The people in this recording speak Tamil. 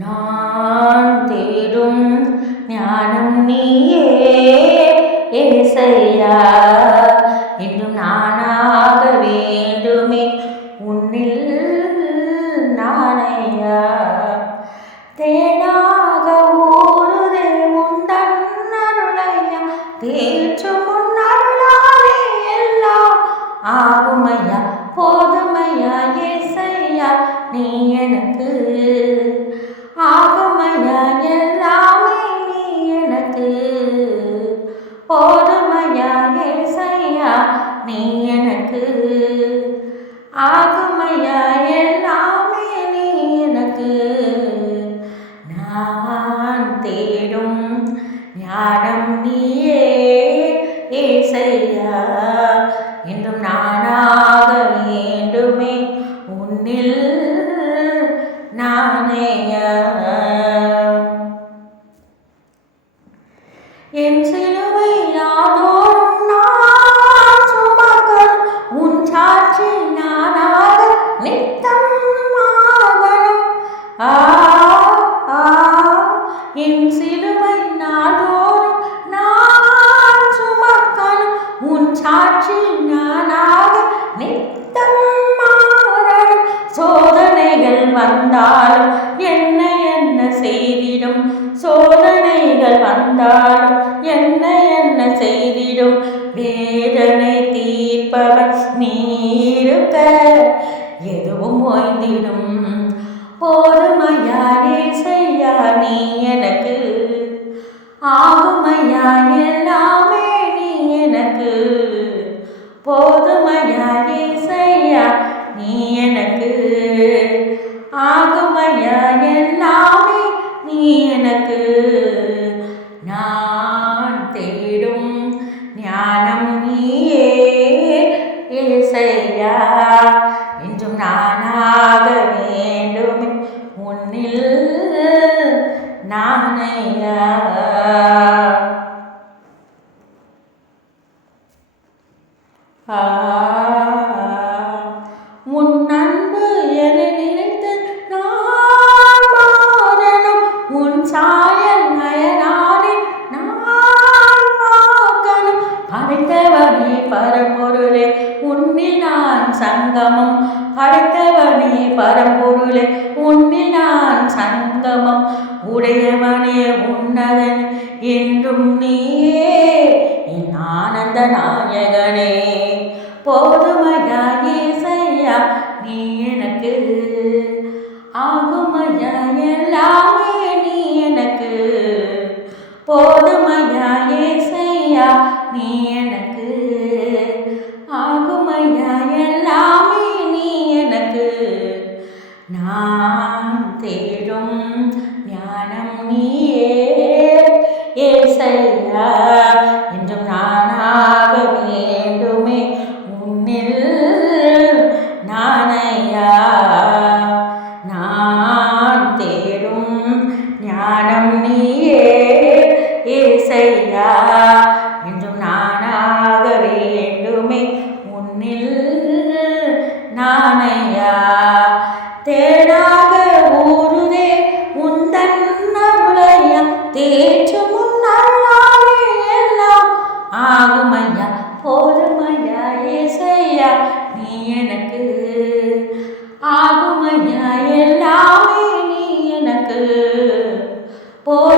நான் தேடும் ஞானம் நீயே ஏசையா. இன்னும் நானாக வேண்டுமே உன்னில் நானையா. தேனாக ஊருதே முந்தன் அருளையா தேற்று முன்னருளாலே எல்லாம் ஆகுமையா. ஆகுமையா எல்லாமே நீ எனக்கு போதுமையா ஏசையா நீ எனக்கு ஆகுமையா எல்லாமே நீ எனக்கு நான் தேடும் ஞானம் நீயே ஏசையா என்றும் நானாக வேண்டுமே. உன்னில் என் சிலுவை நாதோறும் நான் சுமக்கணும் உன் சாட்சி நானாக நித்தம் மாறணும் சோதனைகள் வந்தாலும் என்ன என்ன செய்திடும்? சோதனைகள் வந்தாலும் என்ன என்ன செய்திடும்? வேதனை தீர்ப்பவன் நீருக்க எதுவும் ஓய்ந்திடும். போதுமையானே செய்யா நீ எனக்கு. ஆகுமையா எல்லாமே நீ எனக்கு. போதுமையானே செய்யா நீ எனக்கு. ஆகுமையா எல்லாமே நீ எனக்கு. ஞானம் நீயே இசையா. என்றும் நானாக வேண்டும். உன்னில் நானையா. உன் அன்பு என நினைத்து நான் உன் சாயல் நயனா பரம்பொருளே உன்னில் நான் சங்கமம். படைத்தவனே பரம்பொருளே உன்னில் நான் சங்கமம். உடையவனே உன்னதன் என்றும் நீயே என் ஆனந்த நாயகனே. போதுமையா ஏசையா நீ எனக்கு ஆகுமையா எல்லாமே நீ எனக்கு. போதுமையா ஏசையா நீ எனக்கு என்றும் நானாக வேண்டுமே. உன்னில் நானையா? நான் தேடும் ஞானம் நீயே ஏசையா? போதுமையா